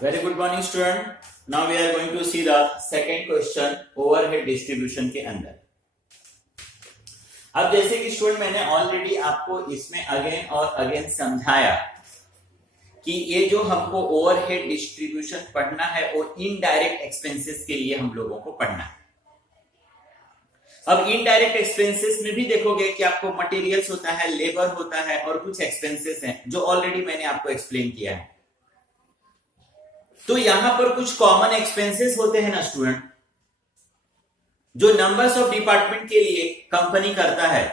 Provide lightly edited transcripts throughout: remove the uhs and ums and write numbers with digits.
Very good morning, student. Now we are going to see the second question overhead distribution के अंदर. अब जैसे कि स्टूडेंट मैंने ऑलरेडी आपको इसमें अगेन और अगेन समझाया कि ये जो हमको ओवरहेड डिस्ट्रीब्यूशन पढ़ना है वो इनडायरेक्ट एक्सपेंसेस के लिए हम लोगों को पढ़ना है. अब इनडायरेक्ट एक्सपेंसेस में भी देखोगे कि आपको मटेरियल्स होता है, लेबर होता है और कुछ एक्सपेंसेस हैं जो ऑलरेडी मैंने आपको एक्सप्लेन किया है. तो यहां पर कुछ कॉमन एक्सपेंसेस होते हैं ना स्टूडेंट, जो नंबर्स ऑफ डिपार्टमेंट के लिए कंपनी करता है,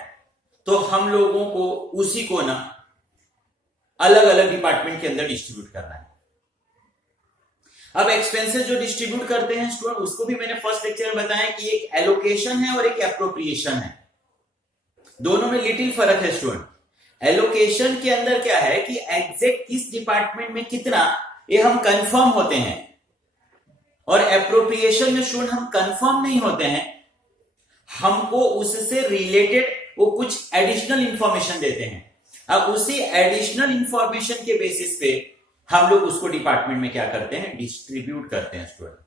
तो हम लोगों को उसी को ना अलग अलग डिपार्टमेंट के अंदर डिस्ट्रीब्यूट करना है. अब एक्सपेंसेस जो डिस्ट्रीब्यूट करते हैं स्टूडेंट, उसको भी मैंने फर्स्ट लेक्चर में बताया कि एक एलोकेशन है और एक एप्रोप्रिएशन है. दोनों में लिटिल फर्क है स्टूडेंट. एलोकेशन के अंदर क्या है कि एग्जैक्ट किस डिपार्टमेंट में कितना ये हम कंफर्म होते हैं, और एप्रोप्रिएशन में स्टूडेंट हम कंफर्म नहीं होते हैं, हमको उससे रिलेटेड वो कुछ एडिशनल इंफॉर्मेशन देते हैं. अब उसी एडिशनल इंफॉर्मेशन के बेसिस पे हम लोग उसको डिपार्टमेंट में क्या करते हैं, डिस्ट्रीब्यूट करते हैं स्टूडेंट.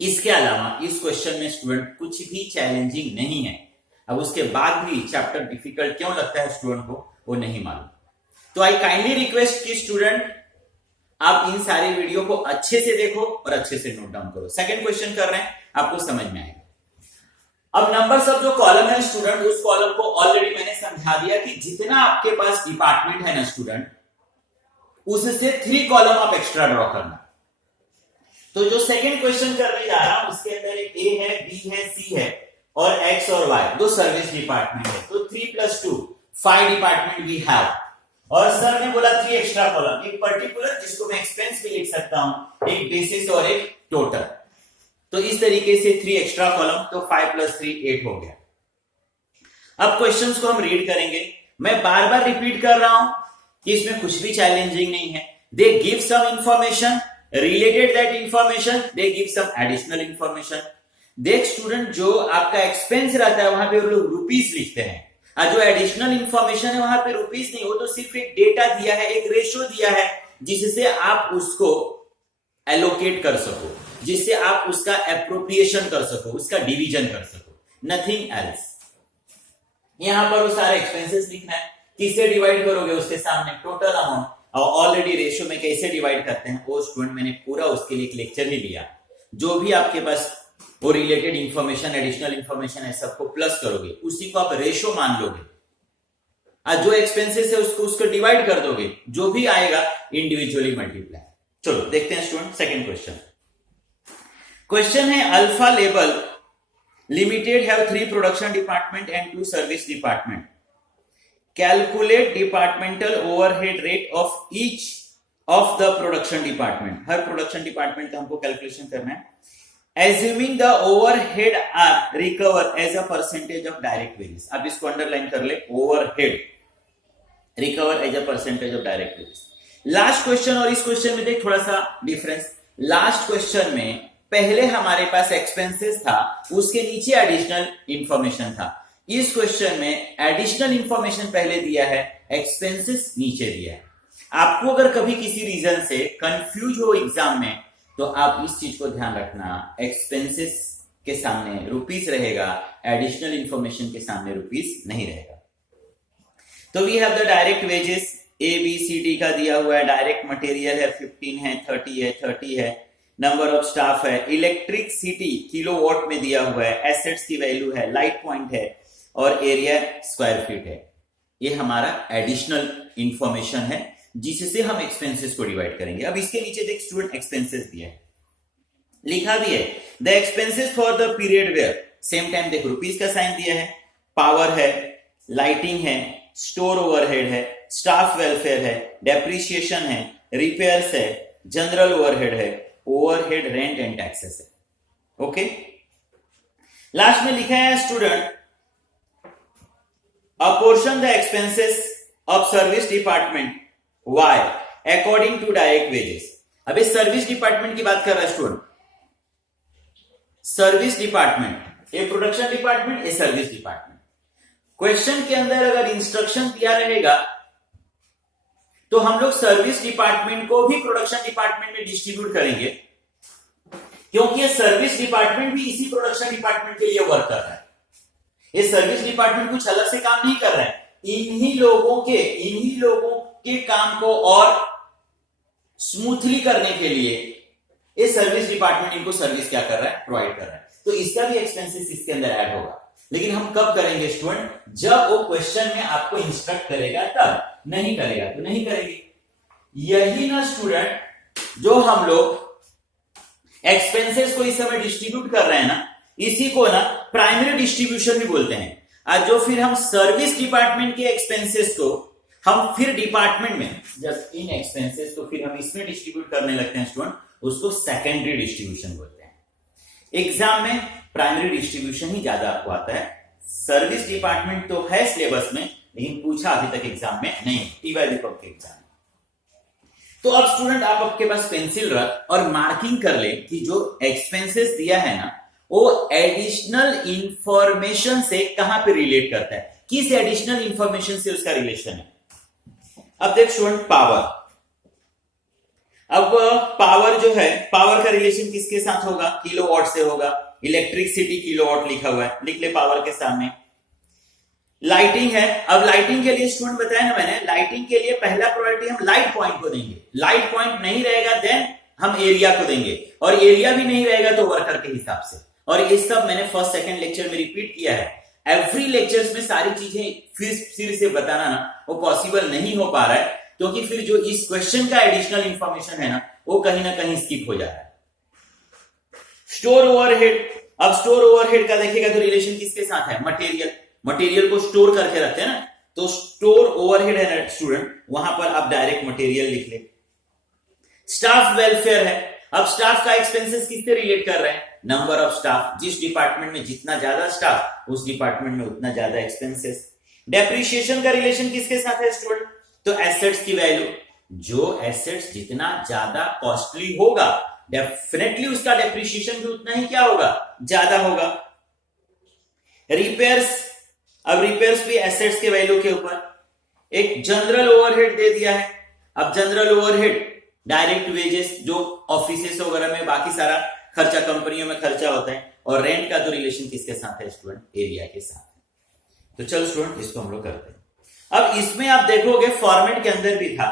इसके अलावा इस क्वेश्चन में स्टूडेंट कुछ भी चैलेंजिंग नहीं है. अब उसके बाद भी चैप्टर डिफिकल्ट क्यों लगता है स्टूडेंट को वो नहीं मालूम. तो आई काइंडली रिक्वेस्ट कि स्टूडेंट आप इन सारे वीडियो को अच्छे से देखो और अच्छे से नोट डाउन करो. सेकंड क्वेश्चन कर रहे हैं, आपको समझ में आएगा. अब नंबर्स ऑफ जो कॉलम है स्टूडेंट, उस कॉलम को ऑलरेडी मैंने समझा दिया कि जितना आपके पास डिपार्टमेंट है ना स्टूडेंट, उससे 3 कॉलम आप एक्स्ट्रा ड्रॉ करना. तो जो सेकंड क्वेश्चन करने जा रहा हूं उसके अंदर एक ए है, बी है, सी है और एक्स और वाई दो सर्विस डिपार्टमेंट है. तो 3 + 2 5 डिपार्टमेंट वी हैव. और सर ने बोला 3 एक्स्ट्रा कॉलम, एक पर्टिकुलर जिसको मैं एक्सपेंस भी लिख सकता हूं, एक बेसिस और एक टोटल. तो इस तरीके से 3 एक्स्ट्रा कॉलम, तो 5 + 3 8 हो गया. अब क्वेश्चंस को हम रीड करेंगे. मैं बार बार रिपीट कर रहा हूं कि इसमें कुछ भी चैलेंजिंग नहीं है. They give some information, related that information, they give some additional information. देख स्टूडेंट, जो आपका एक्सपेंस रहता है वहां पे वो लोग रुपीस लिखते हैं, और जो एडिशनल इंफॉर्मेशन है वहां पे रुपीस नहीं, वो तो सिर्फ एक डेटा दिया है, एक रेशो दिया है जिससे आप उसको एलोकेट कर सको, जिससे आप उसका एप्रोप्रिएशन कर सको, उसका डिवीजन कर सको, नथिंग एल्स. यहां पर वो सारे एक्सपेंसेस लिखना है. किससे डिवाइड करोगे, उसके सामने टोटल अमाउंट. और ऑलरेडी रेशियो में कैसे डिवाइड करते हैं वो स्टूडेंट मैंने पूरा उसके लिए एक लेक्चर ही लिया. जो भी आपके पास वो रिलेटेड इंफॉर्मेशन, एडिशनल इंफॉर्मेशन है, सबको प्लस करोगे, उसी को आप रेशो मान लोगे, और जो एक्सपेंसेस है उसको डिवाइड कर दोगे, जो भी आएगा इंडिविजुअली मल्टीप्लाई. चलो देखते हैं स्टूडेंट सेकंड क्वेश्चन. क्वेश्चन है alpha label limited have 3 production department and 2 service department. Calculate departmental overhead rate of each of the production department. Her production department का हमको कैलकुलेशन करना है. Assuming the overhead are recover as a percentage of direct wages. अब इसको underline कर ले, overhead recover as a percentage of direct wages. Last question और इस क्वेश्चन में देख थोड़ा सा डिफरेंस. लास्ट क्वेश्चन में पहले हमारे पास एक्सपेंसेस था, उसके नीचे एडिशनल इंफॉर्मेशन था. इस क्वेश्चन में एडिशनल इंफॉर्मेशन पहले दिया है, एक्सपेंसेस नीचे दिया है. आपको अगर कभी किसी रीजन से कंफ्यूज हो एग्जाम में, तो आप इस चीज को ध्यान रखना, एक्सपेंसेस के सामने रुपीस रहेगा, एडिशनल इंफॉर्मेशन के सामने रुपीस नहीं रहेगा. तो we have the direct wages, A B C D का दिया हुआ है. डायरेक्ट मटेरियल है 15 है, 30 है. नंबर ऑफ स्टाफ है. इलेक्ट्रिसिटी किलोवाट में दिया हुआ है. एसेट्स की वैल्यू है, लाइट पॉइंट है और एरिया स्क्वायर फीट है. ये हमारा एडिशनल इंफॉर्मेशन है जिससे हम एक्सपेंसेस को डिवाइड करेंगे. अब इसके नीचे देख स्टूडेंट एक्सपेंसेस दिया है, लिखा भी है the expenses for the period where. Same time देख रुपीस का साइन दिया है, पावर है, लाइटिंग है, स्टोर ओवरहेड है, स्टाफ वेलफेयर है, डेप्रिसिएशन है, रिपेयर्स है, जनरल ओवरहेड है, ओवरहेड रेंट एंड टैक्सेस है. ओके, लास्ट में लिखा है student apportion the expenses of service department Why? According to direct wages. अब इस सर्विस डिपार्टमेंट की बात कर रहा है स्टूडेंट. सर्विस डिपार्टमेंट, ये प्रोडक्शन डिपार्टमेंट, ये सर्विस डिपार्टमेंट. क्वेश्चन के अंदर अगर इंस्ट्रक्शन दिया रहेगा तो हम लोग सर्विस डिपार्टमेंट को भी प्रोडक्शन डिपार्टमेंट में डिस्ट्रीब्यूट करेंगे, क्योंकि ये सर्विस डिपार्टमेंट भी इसी प्रोडक्शन डिपार्टमेंट के लिए वर्क कर रहा है। ये सर्विस डिपार्टमेंट कुछ अलग से काम नहीं कर रहा है, इन्हीं लोगों के काम को और स्मूथली करने के लिए ये सर्विस डिपार्टमेंट इनको सर्विस क्या कर रहा है, प्रोवाइड कर रहा है। तो इसका भी एक्सपेंसेस इसके अंदर ऐड होगा, लेकिन हम कब करेंगे स्टूडेंट, जब वो क्वेश्चन में आपको इंस्ट्रक्ट करेगा तब, नहीं करेगा तो नहीं करेंगे। यही ना स्टूडेंट जो हम लोग एक्सपेंसेस को इस समय डिस्ट्रीब्यूट कर रहे हैं ना, इसी को ना प्राइमरी डिस्ट्रीब्यूशन भी बोलते हैं। आज जो फिर हम सर्विस डिपार्टमेंट के एक्सपेंसेस को हम फिर डिपार्टमेंट में जब इन एक्सपेंसेस को फिर हम इसमें डिस्ट्रीब्यूट करने लगते हैं स्टूडेंट, उसको सेकेंडरी डिस्ट्रीब्यूशन बोलते हैं। एग्जाम में प्राइमरी डिस्ट्रीब्यूशन ही ज्यादा आपको आता है, सर्विस डिपार्टमेंट तो है सिलेबस में, लेकिन पूछा अभी तक एग्जाम में नहीं, टीवाई दीपक के एग्जाम। तो अब स्टूडेंट आप आपके पास पेंसिल रख और मार्किंग कर ले कि जो एक्सपेंसेस दिया है ना, वो एडिशनल इंफॉर्मेशन से कहां पे रिलेट करता है, किस एडिशनल इंफॉर्मेशन से उसका रिलेशन है। अब देख स्टूडेंट पावर, अब पावर जो है, पावर का रिलेशन किसके साथ होगा, किलोवाट से होगा। इलेक्ट्रिसिटी किलोवाट लिखा हुआ है, लिख ले पावर के सामने। लाइटिंग है, अब लाइटिंग के लिए स्टूडेंट बताया ना मैंने, लाइटिंग के लिए पहला प्रायोरिटी हम लाइट पॉइंट को देंगे। लाइट पॉइंट नहीं रहेगा देन हम एरिया को देंगे, और एरिया भी नहीं रहेगा तो वर्कर के हिसाब से। और ये सब मैंने फर्स्ट सेकंड लेक्चर में रिपीट किया है। एवरी लेक्चर्स में सारी चीजें फिर से बताना ना वो पॉसिबल नहीं हो पा रहा है, क्योंकि फिर जो इस क्वेश्चन का एडिशनल इंफॉर्मेशन है ना, वो कहीं ना कहीं स्किप हो जा रहा है। स्टोर ओवरहेड, अब स्टोर ओवरहेड का देखिएगा तो रिलेशन किसके साथ है, मटेरियल को स्टोर करके रखते हैं ना, तो स्टोर ओवरहेड है ना स्टूडेंट, वहां पर आप डायरेक्ट मटेरियल लिख ले। स्टाफ वेलफेयर है, अब स्टाफ का एक्सपेंसेस किससे रिलेट कर रहे हैं, नंबर ऑफ स्टाफ, जिस डिपार्टमेंट में जितना ज्यादा स्टाफ उस डिपार्टमेंट में उतना ज्यादा एक्सपेंसेस। डेप्रिसिएशन का रिलेशन किसके साथ है स्टूडेंट, तो एसेट्स की वैल्यू, जो एसेट्स जितना ज्यादा कॉस्टली होगा डेफिनेटली उसका डेप्रिसिएशन भी उतना ही क्या होगा, ज्यादा होगा। रिपेयर्स, अब रिपेयर्स भी एसेट्स के वैल्यू के ऊपर। एक जनरल ओवरहेड दे दिया है, अब जनरल ओवरहेड डायरेक्ट वेजेस जो ऑफिसेस वगैरह में बाकी सारा खर्चा कंपनियों में खर्चा होता है, और रेंट का जो रिलेशन किसके साथ है स्टूडेंट, एरिया के साथ। तो चल स्टूडेंट इसको हम लोग करते हैं। अब इसमें आप देखोगे फॉर्मेट के अंदर भी था,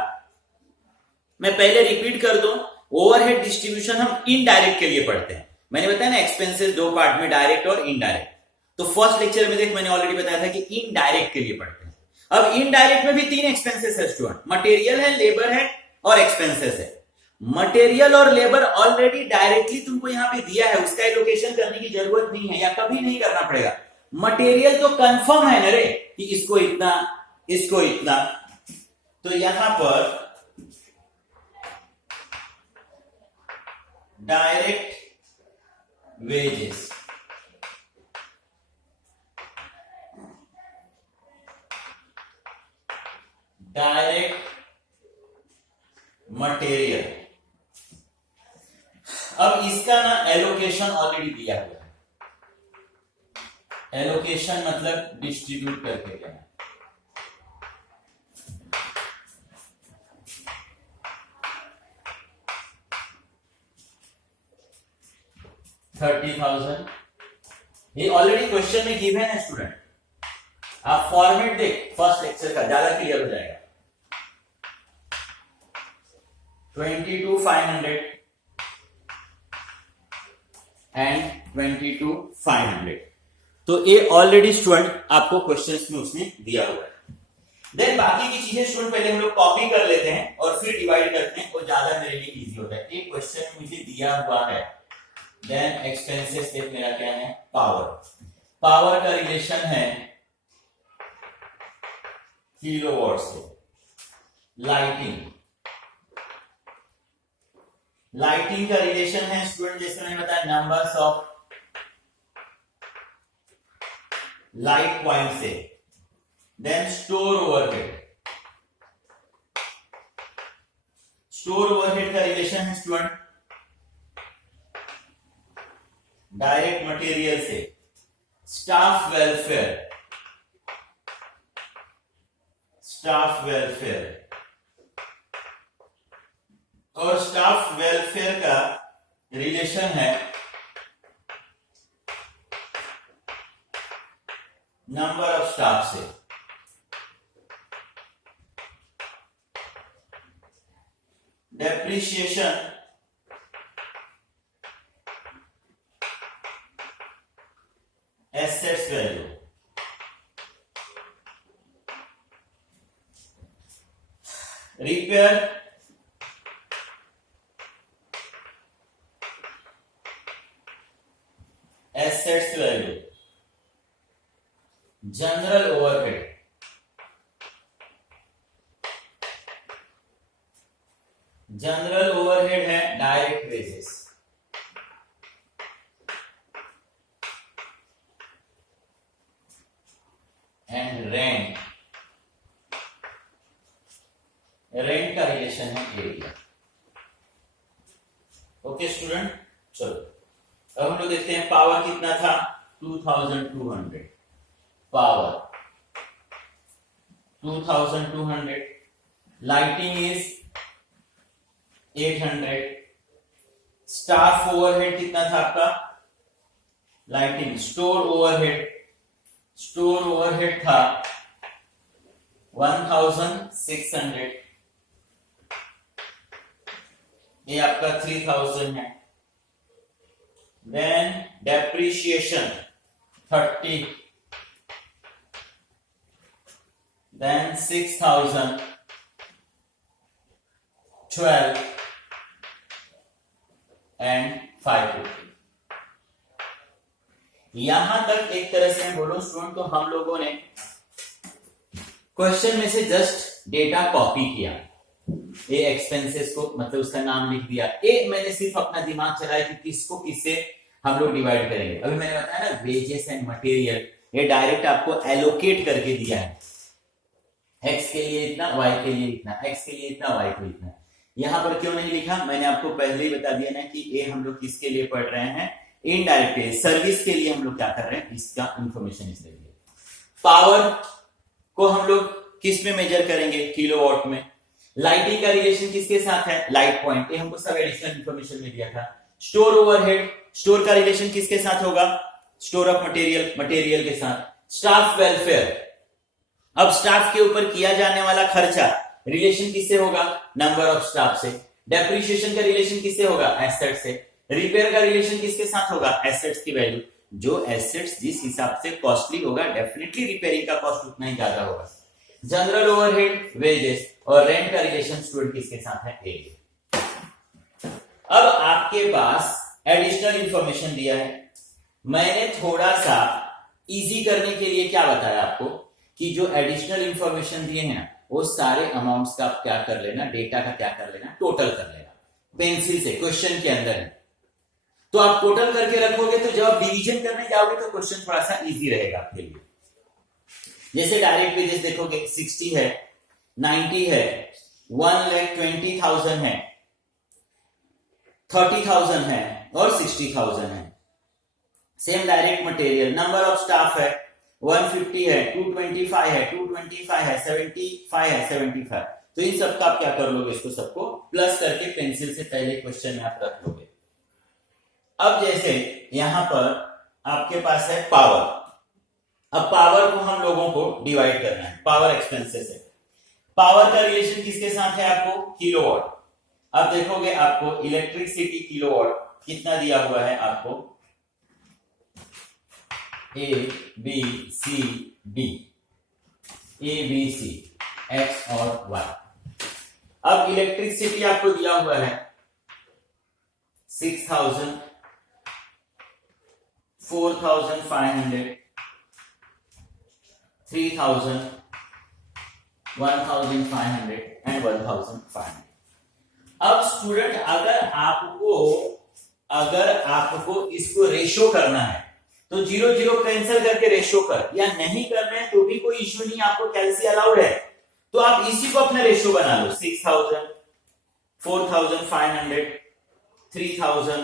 मैं पहले रिपीट कर दूं, ओवरहेड डिस्ट्रीब्यूशन हम इनडायरेक्ट के लिए पढ़ते हैं। मैंने बताया ना एक्सपेंसेस दो पार्ट में, डायरेक्ट और इनडायरेक्ट। तो फर्स्ट लेक्चर में देख मैंने ऑलरेडी बताया था कि इनडायरेक्ट के लिए पढ़ते हैं। अब इनडायरेक्ट में भी तीन एक्सपेंसेस है स्टूडेंट, मटेरियल है, लेबर है और एक्सपेंसेस है। मटेरियल और लेबर ऑलरेडी डायरेक्टली तुमको यहां पे दिया है, उसका एलोकेशन करने की जरूरत नहीं है या कभी नहीं करना पड़ेगा। मटेरियल तो कंफर्म है ना रे कि इसको इतना, इसको इतना, तो यहां पर डायरेक्ट वेजेस, डायरेक्ट मटेरियल। अब इसका ना एलोकेशन ऑलरेडी दिया हुआ है, एलोकेशन मतलब डिस्ट्रीब्यूट करके देना। $30,000 ये ऑलरेडी क्वेश्चन में गिवन है स्टूडेंट। आप फॉर्मेट देख फर्स्ट लेक्चर का, ज्यादा क्लियर हो जाएगा। 22,500 एंड 22,500, तो ये ऑलरेडी स्टूडेंट आपको क्वेश्चंस में उसने दिया हुआ है। देन बाकी की चीजें स्टूडेंट पहले हम लोग कॉपी कर लेते हैं और फिर डिवाइड करते हैं, वो ज्यादा मेरे लिए इजी होता है। एक क्वेश्चन मुझे दिया हुआ है, देन एक्सपेंसेस देख मेरा क्या है, पावर। पावर का रिलेशन है किलोवाट से। लाइटिंग, लाइटिंग का रिलेशन है स्टूडेंट जैसे मैंने बताया नंबर्स ऑफ लाइट पॉइंट से। Then store overhead, store overhead का रिलेशन है स्टूडेंट डायरेक्ट मटेरियल से। स्टाफ वेलफेयर, स्टाफ वेलफेयर और स्टाफ वेलफेयर का रिलेशन है नंबर ऑफ स्टाफ से। Depreciation assets value, repair assets value, general overhead, general overhead है direct wages, and rent, rent का relation है एरिया। ओके स्टूडेंट, चलो अब हम लोग देखते हैं पावर कितना था 2200, power 2200, lighting is 800, staff overhead कितना था आपका, लाइटिंग स्टोर ओवरहेड था 1600, ये आपका 3000 है। Then depreciation 30, then 6000, 12 and 550। यहां तक एक तरह से मैं बोलूं स्टूडेंट तो हम लोगों ने क्वेश्चन में से जस्ट डेटा कॉपी किया, ए एक्सपेंसेस को मतलब उसका नाम लिख दिया, ए मैंने सिर्फ अपना दिमाग चलाया कि किसको किससे हम लोग डिवाइड करेंगे। अभी मैंने बताया ना वेजेस एंड मटेरियल, ये डायरेक्ट आपको एलोकेट करके दिया है, एक्स के लिए इतना, वाई के लिए इतना, एक्स के लिए इतना, वाई को इतना। यहां पर क्यों नहीं लिखा, मैंने आपको पहले ही बता दिया ना कि ए हम लोग किसके लिए पढ़ रहे हैं, इनडायरेक्ट सर्विस के लिए हम लोग क्या कर रहे हैं, इसका इंफॉर्मेशन इसलिए। पावर को हम लोग किस में मेजर करेंगे, किलोवाट में। लाइटिंग का रिलेशन किसके साथ है, लाइट पॉइंट, ये हमको सब एडिशनल इंफॉर्मेशन में दिया था। स्टोर ओवरहेड, स्टोर का रिलेशन किसके साथ होगा, स्टोर ऑफ मटेरियल, मटेरियल के साथ। स्टाफ वेलफेयर, अब स्टाफ के ऊपर किया जाने वाला खर्चा रिलेशन किससे होगा, नंबर ऑफ स्टाफ से। डेप्रिसिएशन का रिलेशन किससे होगा, एसेट से। रिपेयर का रिलेशन किसके साथ होगा, एसेट्स की वैल्यू, जो एसेट्स जिस हिसाब से कॉस्टली होगा डेफिनेटली रिपेयरिंग का कॉस्ट उतना ही ज्यादा होगा। जनरल ओवरहेड, वेजेस और रेंट का रिलेशन स्टूडेंट किसके साथ है, एरिया। अब आपके पास एडिशनल इंफॉर्मेशन दिया है, मैंने थोड़ा सा इजी करने के लिए क्या बताया आपको कि जो एडिशनल इंफॉर्मेशन दिए हैं वो सारे अमाउंट्स का आप क्या कर लेना, डेटा का क्या कर लेना, टोटल कर लेना पेंसिल से क्वेश्चन के अंदर है। तो आप टोटल करके रखोगे तो जब आप डिवीजन करने जाओगे तो क्वेश्चन थोड़ा सा इजी रहेगा आपके लिए। जैसे डायरेक्ट वेजेस देखोगे 60 है, 90 है, 1,20,000 है, 30,000 है और 60,000 है। Same direct material, number of staff है 150 है, 225 है, 225 है, 75 है, 75। तो इन सबका आप क्या कर लोगे, इसको सबको प्लस करके पेंसिल से पहले क्वेश्चन में आप रख लोगे। अब जैसे यहां पर आपके पास है पावर, अब पावर को हम लोगों को डिवाइड करना है, पावर एक्सपेंसेस है। पावर का रिलेशन किसके साथ है आपको, किलोवाट। अब देखोगे आपको इलेक्ट्रिसिटी किलोवाट कितना दिया हुआ है आपको, A B C D, A B C X और वाई। अब इलेक्ट्रिसिटी आपको दिया हुआ है 6,000, 4,500, 3,000, 1,500 एंड 1,500। अब स्टूडेंट अगर आपको इसको रेशो करना है तो 0 0 कैंसिल करके रेशो कर, या नहीं करना है तो भी कोई इश्यू नहीं, आपको कैलसी अलाउड है तो आप इसी को अपना रेशो बना लो। 6,000, 4,500, 3,000,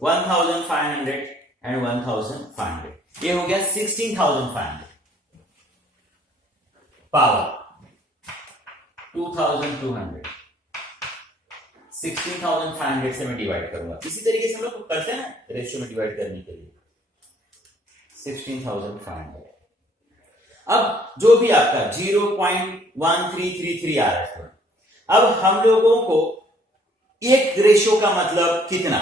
1,500 एंड 1,500, ये हो गया 16,500। पावर 2,200, 16,500 से मैं डिवाइड करूंगा। इसी तरीके से हम लोग करते हैं ना रेशियो में डिवाइड करने के लिए। 16,500 अब जो भी आपका 0.1333 आ रहा है। अब हम लोगों को एक रेशियो का मतलब कितना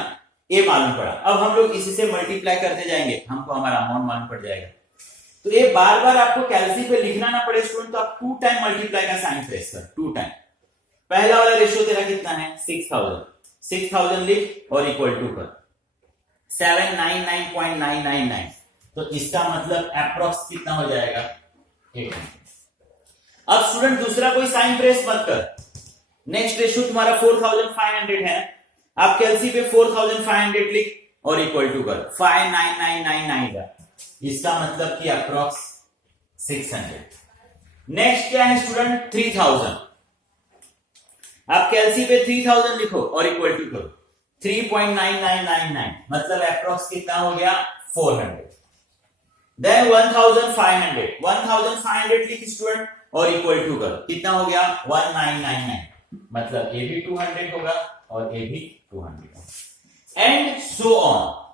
ये मालूम पड़ा। अब हम लोग इसी से मल्टीप्लाई करते जाएंगे, हमको हमारा अमाउंट मालूम पड़ जाएगा। तो ये बार बार आपको कैलसी पे लिखना ना पड़े स्टूडेंट, तो आप 2 टाइम मल्टीप्लाई का साइन प्रेस कर, 2 टाइम। पहला वाला रेशियो तेरा कितना है 6000, 6000 लिख और इक्वल टू कर 799.999। तो इसका मतलब अप्रोक्स कितना हो जाएगा 800। अब स्टूडेंट दूसरा कोई साइन प्रेस मत कर। नेक्स्ट रेशियो तुम्हारा 4500 है, आप कैलसी पे 4500 लिख और इक्वल टू कर 59999 का, इसका मतलब कि अप्रोक्स 600। नेक्स्ट क्या है स्टूडेंट 3000, आप कैलसी पे 3000 लिखो और इक्वल टू करो 3.9999, मतलब अप्रोक्स कितना हो गया 400। देन 1500, 1500 लिख स्टूडेंट और इक्वल टू कर कितना हो गया 1999, मतलब ये भी 200 होगा और ये भी 200 होगा एंड सो ऑन।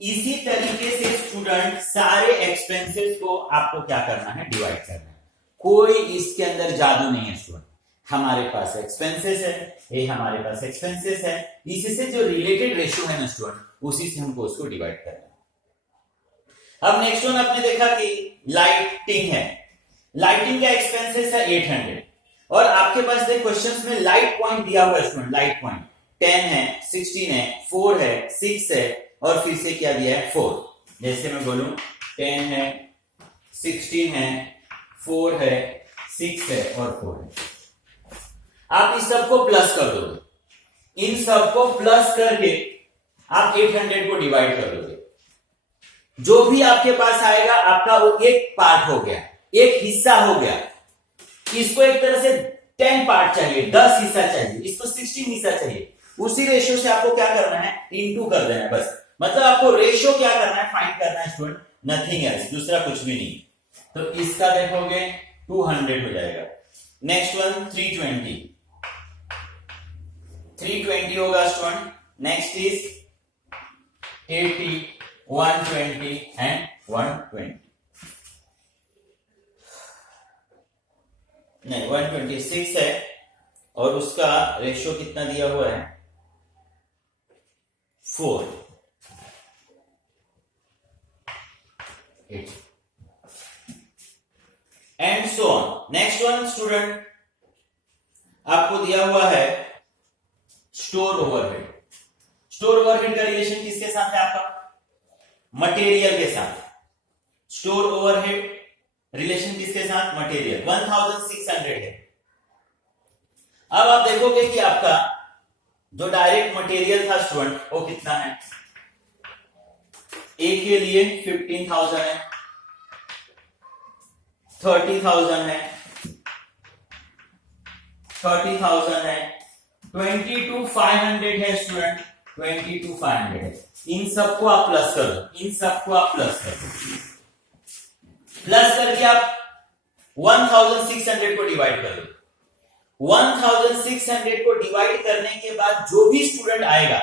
इसी तरीके से स्टूडेंट सारे एक्सपेंसेस को आपको क्या करना है डिवाइड करना है। कोई इसके अंदर जादू नहीं है स्टूडेंट, हमारे पास एक्सपेंसेस है, ये हमारे पास एक्सपेंसेस है, इसी से जो रिलेटेड रेशियो है ना स्टूडेंट उसी से हमको उसको डिवाइड करना है। अब नेक्स्ट वन आपने देखा कि लाइटिंग है, लाइटिंग का एक्सपेंसेस है 800 और आपके पास देख क्वेश्चंस में लाइट पॉइंट दिया हुआ है स्टूडेंट, लाइट पॉइंट 10 है, 16 है, 4 है, 6 है और फिर से क्या दिया है 4। जैसे मैं बोलूं 10 है, 16 है, 4 है, 6 है और 4 है। आप इस सबको प्लस कर दोगे, इन सबको प्लस करके आप 800 को डिवाइड कर दोगे। जो भी आपके पास आएगा आपका वो एक पार्ट हो गया, एक हिस्सा हो गया। इसको एक तरह से 10 पार्ट चाहिए, 10 हिस्सा चाहिए, इसको 16 हिस्सा चाहिए। उसी रेशियो से आपको क्या करना है इनटू कर देना है बस। मतलब आपको रेशियो क्या करना है फाइंड करना है स्टूडेंट, नथिंग एल्स, दूसरा कुछ भी नहीं। तो इसका देखोगे 200 हो जाएगा। नेक्स्ट वन 320 होगा स्टूडेंट। नेक्स्ट इज 80, 120 एंड 120 नहीं 126 है और उसका रेशियो कितना दिया हुआ है 4, 8 and so on. Next one student आपको दिया हुआ है स्टोर ओवरहेड। स्टोर ओवरहेड का रिलेशन किसके साथ है आपका मटेरियल के साथ। स्टोर ओवरहेड रिलेशन किसके साथ मटेरियल 1600 है। अब आप देखोगे कि आपका जो डायरेक्ट मटेरियल था स्टूडेंट वो कितना है, ए के लिए 15,000 है, 30,000 है, 30,000 है, 22,500 है स्टूडेंट, 22,500 है। इन सबको आप प्लस कर दो, इन सबको आप प्लस कर दो, प्लस करके आप 1600 को डिवाइड कर दो। 1600 को डिवाइड करने के बाद जो भी स्टूडेंट आएगा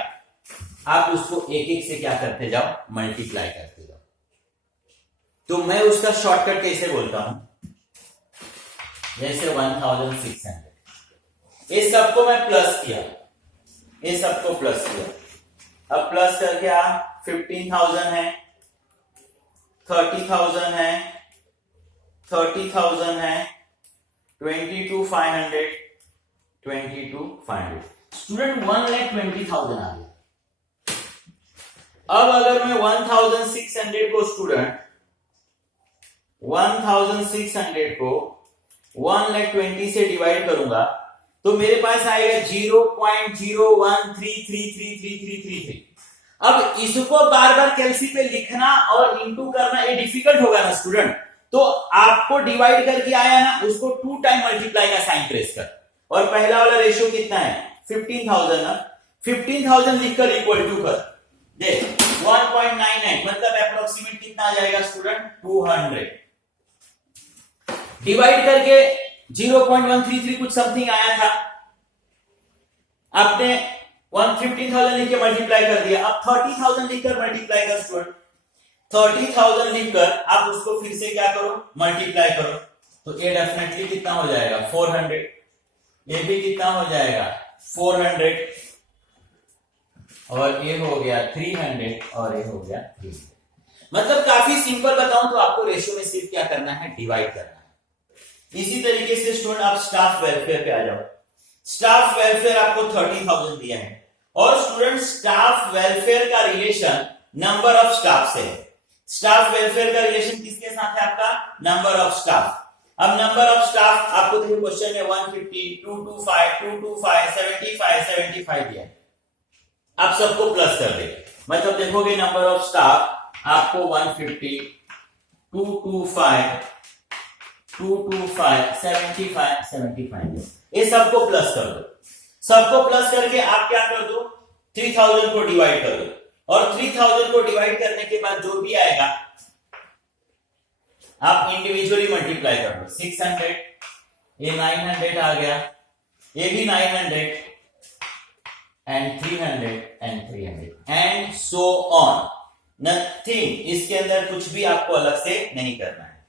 आप उसको एक एक से क्या करते जाओ मल्टीप्लाई करते जाओ। तो मैं उसका शॉर्टकट कैसे बोलता हूं, जैसे 1600 इस सबको मैं प्लस किया, इस सबको प्लस किया। अब प्लस करके आप 15,000 है, 30,000 है, 30,000 है, 22,500, 22,500 स्टूडेंट 1,20,000 आ गया। अब अगर मैं 1,600 को स्टूडेंट 1,600 को 1,20,000 से डिवाइड करूंगा तो मेरे पास आएगा 0.01333333। अब इसको बार बार कैलसी पे लिखना और इंटू करना ये डिफिकल्ट होगा ना स्टूडेंट, तो आपको डिवाइड करके आया ना उसको 2 टाइम मल्टीप्लाई का साइन प्रेस कर। और पहला वाला रेशियो कितना है 15,000 ना, 15,000 लिखकर इक्वल टू कर देख 1.99 मतलब अप्रोक्सीमेट कितना आ जाएगा स्टूडेंट 200। डिवाइड करके 0.133 कुछ समथिंग आया था, आपने 15,000 लिख के मल्टीप्लाई कर दिया। अब 30,000 लिखकर मल्टीप्लाई कर स्टूडेंट, 30,000 लिखकर आप उसको फिर से क्या करो, मल्टीप्लाई करो। तो ये डेफिनेटली कितना हो जाएगा 400, ये भी कितना हो जाएगा 400, और ये हो गया 300, और ये हो गया 300। मतलब काफी सिंपल बताऊं तो आपको रेशियो में सिर्फ क्या करना है, डिवाइड करना है। इसी तरीके से स्टूडेंट आप स्टाफ वेलफेयर पे आ जाओ। स्टाफ वेलफेयर आपको 30,000 दिया है, और स्टूडेंट स्टाफ वेलफेयर का रिलेशन नंबर ऑफ स्टाफ से है। स्टाफ वेलफेयर का रिलेशन किसके साथ है आपका, नंबर ऑफ स्टाफ। अब नंबर ऑफ स्टाफ आपको देखिए क्वेश्चन में 150, 225, 225, 75, 75 दिया है। आप सबको प्लस कर दे, मतलब देखोगे नंबर ऑफ स्टाफ आपको 150, 225, 225, 75, 75, ये सबको प्लस कर दो। सबको प्लस करके आप क्या कर दो, 3000 को डिवाइड कर दो, और 3000 को डिवाइड करने के बाद जो भी आएगा आप इंडिविजुअली मल्टीप्लाई कर दो। 600, ये 900 आ गया, ये भी 900, and 300 and 300 and so on. Nothing, इसके अंदर कुछ भी आपको अलग से नहीं करना है।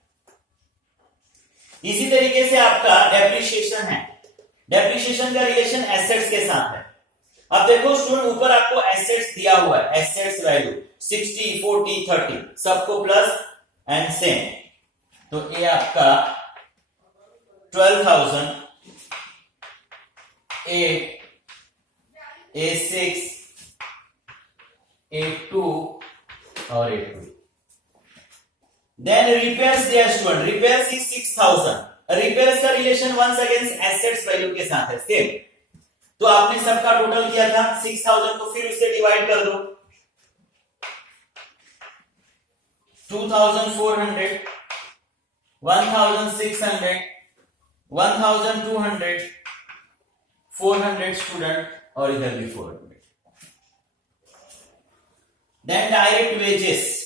इसी तरीके से आपका डेप्रिसिएशन है। डेप्रिसिएशन का रिलेशन एसेट्स के साथ है। अब देखो स्टूडेंट, ऊपर आपको एसेट्स दिया हुआ है, एसेट्स वैल्यू 60, 40, 30 सबको प्लस एंड सेम। तो ये आपका 12,000, A6, A2 और A2। देन रिपेयर्स दिया स्टूडेंट, रिपेयर्स इज 6,000। रिपेयर्स का relation once against assets value के साथ है, सेम। तो आपने सबका टोटल किया था 6,000 को, फिर उससे डिवाइड कर दो। 2,400, 1,600, 1,200, 400 स्टूडेंट, और इधर भी 400। Then direct wages,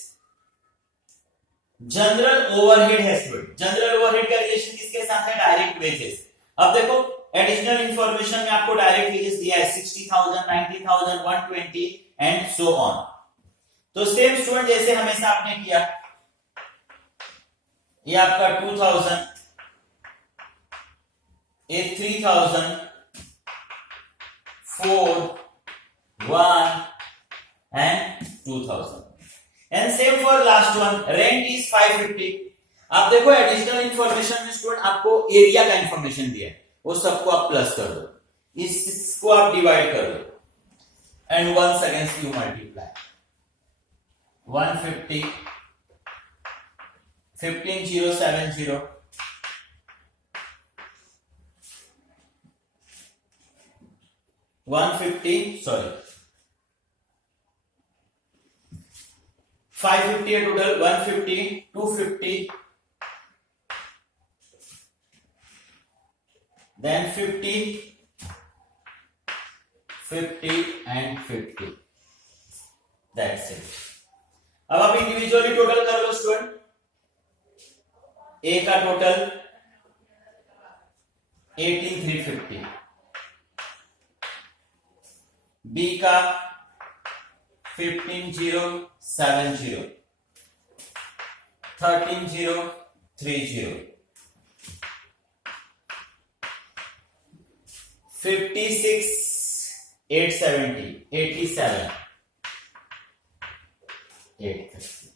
general overhead है स्टूडेंट। जनरल ओवरहेड का रिलेशन किसके साथ है, डायरेक्ट वेजेस। अब देखो एडिशनल इंफॉर्मेशन में आपको डायरेक्ट वेजेस दिया है 60,000, 90,000, 120 एंड सो ऑन। तो सेम स्टूडेंट जैसे हमेशा आपने किया, ये आपका 2,000, ये 3,000, 4, 1 and 2,000, and same for last one, rent is 550। आप देखो एडिशनल इंफॉर्मेशन में स्टूडेंट आपको एरिया का इंफॉर्मेशन दिया है, वो सबको आप प्लस कर दो, इसको आप डिवाइड कर दो, and once against you multiply. 150, 15,070, 150, sorry 550 है total, 150, 250, then 50, 50 and 50, that's it। अब आप इंडिविजुअली टोटल कर लो स्टूडेंट। ए का टोटल 18,350, बी का 15,070, 13,030, 56,870, 87, 850।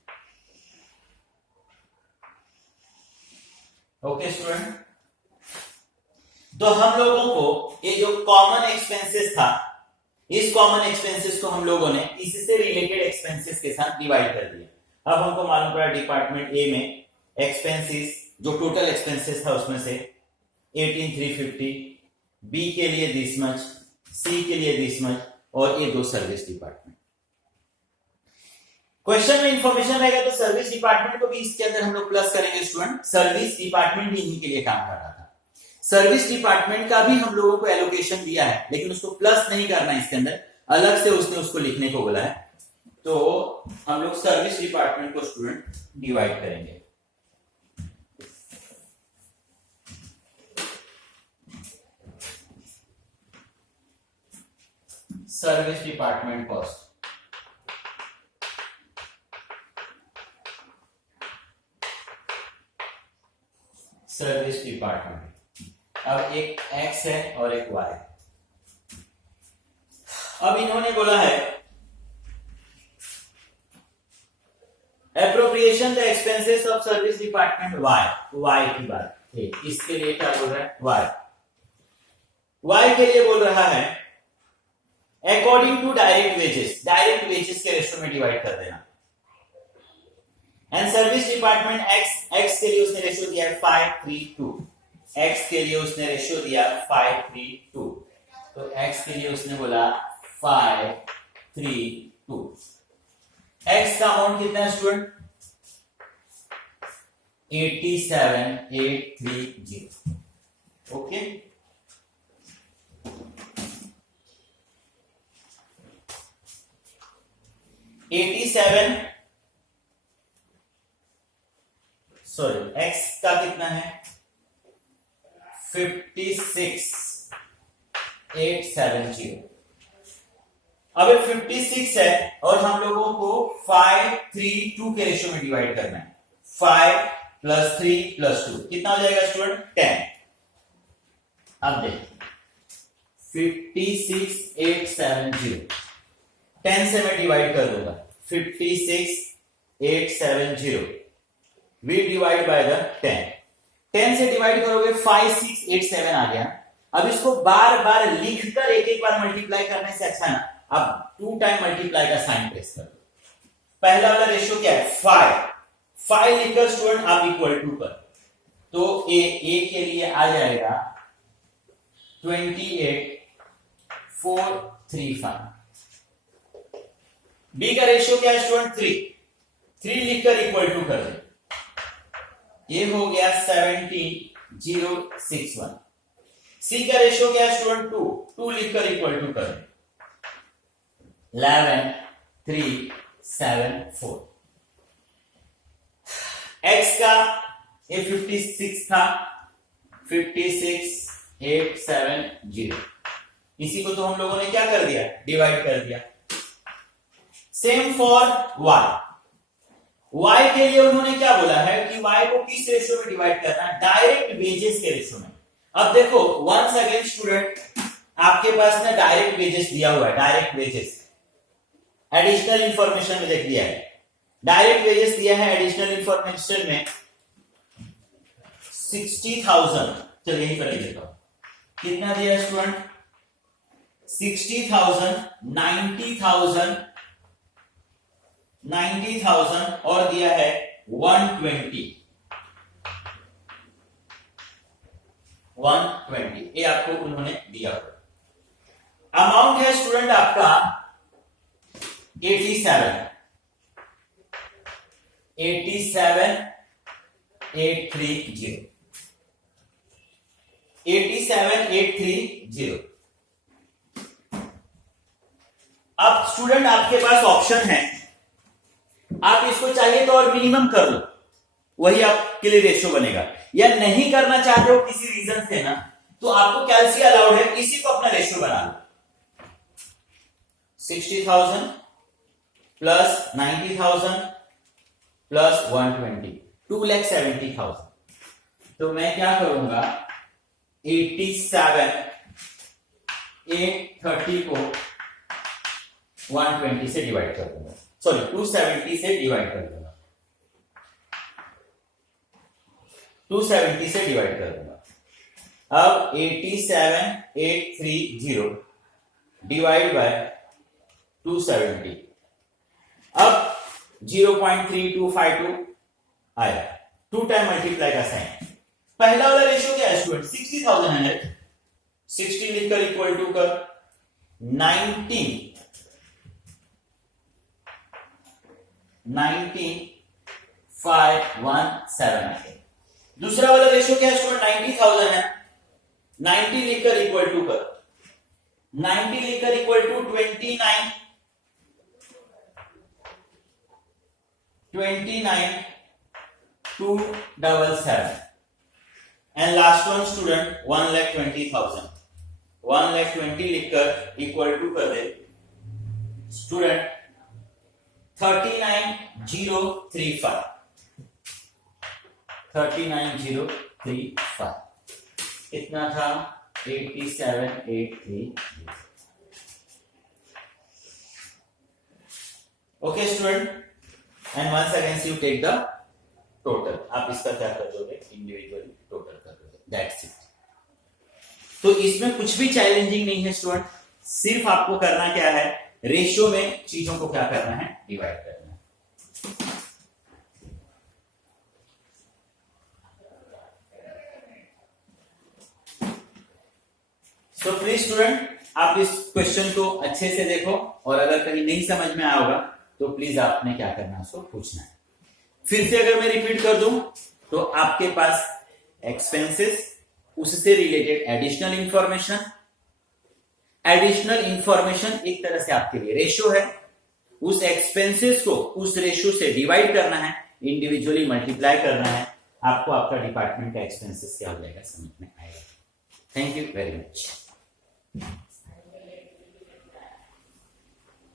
ओके स्टूडेंट, तो हम लोगों को ये जो कॉमन एक्सपेंसेस था, इस कॉमन एक्सपेंसेस को हम लोगों ने इससे रिलेटेड एक्सपेंसेस के साथ डिवाइड कर दिया। अब हमको मालूम पड़ा डिपार्टमेंट ए में एक्सपेंसेस, जो टोटल एक्सपेंसेस था उसमें से 18,350, बी के लिए दिस मच, सी के लिए दिस मच, और ये दो सर्विस डिपार्टमेंट। क्वेश्चन में इंफॉर्मेशन रहेगा तो सर्विस डिपार्टमेंट को भी इसके अंदर हम लोग प्लस करेंगे स्टूडेंट। सर्विस डिपार्टमेंट भी इन्हीं के लिए काम कर रहा था। सर्विस डिपार्टमेंट का भी हम लोगों को एलोकेशन दिया है, लेकिन उसको प्लस नहीं करना है, इसके अंदर अलग से उसने उसको लिखने को बोला है। तो हम लोग सर्विस डिपार्टमेंट को स्टूडेंट डिवाइड करेंगे। Service department cost. Service department. अब एक एक्स है और एक वाई। अब इन्होंने बोला है appropriation the expenses of service department Y. Y की बात है, इसके लिए क्या बोल रहा है वाई। वाई के लिए बोल रहा है according to direct wages. Direct wages के रेशियो में डिवाइड कर देना। एंड सर्विस डिपार्टमेंट एक्स के लिए उसने रेशियो दिया है 5:3:2। एक्स के लिए उसने रेशियो दिया 5:3:2। तो एक्स के लिए उसने बोला 5:3:2। एक्स का अमाउंट कितना है स्टूडेंट? 87,830। ओके, एक्स का कितना है 56,870। अब 56 है और हम लोगों को 5:3:2 के रेशियो में डिवाइड करना है। 5 + 3 + 2 कितना हो जाएगा स्टूडेंट? 10। अब देखिए 56,870 10 से मैं डिवाइड कर दूंगा। 56,870 वी डिवाइड बाय द 10। 10 से डिवाइड करोगे 5687 आ गया। अब इसको बार बार लिखकर एक बार मल्टीप्लाई करने से अच्छा ना, अब 2 टाइम मल्टीप्लाई का साइन प्रेस कर दो। पहला वाला रेशियो क्या है 5 लिखकर स्टूडेंट आप इक्वल टू कर, तो ए के लिए आ जाएगा 28,435। बी का रेशियो क्या है स्टूडेंट 3 लिखकर इक्वल टू कर दे, ये हो गया 17,061। सी का रेशियो क्या है स्टूडेंट 2 लिखकर इक्वल टू कर दे 11,374। एक्स का ये 56 था 56,870। इसी को तो हम लोगों ने क्या कर दिया डिवाइड कर दिया। Same for Y. वाई के लिए उन्होंने क्या बोला है कि वाई को किस रेशियो में डिवाइड करना है? डायरेक्ट वेजेस के रेशियो में। अब देखो वंस अगेन स्टूडेंट आपके पास ना डायरेक्ट वेजेस दिया हुआ है। डायरेक्ट वेजेस एडिशनल इंफॉर्मेशन में देख दिया है। डायरेक्ट वेजेस दिया है एडिशनल इंफॉर्मेशन में 60,000। चलिए यहीं पर लिख देता हूं। कितना दिया स्टूडेंट? 60,000, 90,000 और दिया है 120। ये आपको उन्होंने दिया हुआ। अमाउंट है स्टूडेंट आपका 87,830। 87,830। अब स्टूडेंट आपके पास ऑप्शन है, आप इसको चाहिए तो और मिनिमम कर लो, वही आपके लिए रेशियो बनेगा। या नहीं करना चाहते हो किसी रीजन से ना, तो आपको कैलसी अलाउड है, इसी को अपना रेशियो बना लो। 60,000 प्लस 90,000 प्लस 120 2,70,000। तो मैं क्या करूंगा 87,830 को 120 से डिवाइड कर दूंगा, सॉरी 270 से डिवाइड कर दूंगा, 270 से डिवाइड कर दूंगा। अब 87,830 डिवाइड बाय 270। अब 0.3252 आया। 2 टाइम मल्टीप्लाई का साइन। पहला वाला रेशियो क्या है स्टूडेंट? 60,000 है। 60 लिखकर इक्वल टू कर 19,517। दूसरा वाला रेशियो क्या है स्टूडेंट? 90,000 है। 90 लिखकर इक्वल टू कर 90 लिखकर equal to 29,277 and last one student 1,20,000। 1,20,000 लिखकर इक्वल टू कर दे स्टूडेंट 39035 39035 इतना था 8783। Okay student, and once again you take the total. आप इसका क्या कर दोगे, इंडिविजुअली टोटल कर दोगे, दैट्स इट। तो इसमें कुछ भी चैलेंजिंग नहीं है स्टूडेंट, सिर्फ आपको करना क्या है, रेशियो में चीजों को क्या करना है, डिवाइड करना है। सो प्लीज स्टूडेंट, आप इस क्वेश्चन को अच्छे से देखो, और अगर कहीं नहीं समझ में आया होगा तो प्लीज आपने क्या करना है, उसको पूछना है। फिर से अगर मैं रिपीट कर दूं तो आपके पास एक्सपेंसेस, उससे रिलेटेड एडिशनल इंफॉर्मेशन एक तरह से आपके लिए रेशियो है। उस एक्सपेंसेस को उस रेशियो से डिवाइड करना है, इंडिविजुअली मल्टीप्लाई करना है, आपको आपका डिपार्टमेंट का एक्सपेंसेस क्या हो जाएगा समझ में आएगा। Thank you very much.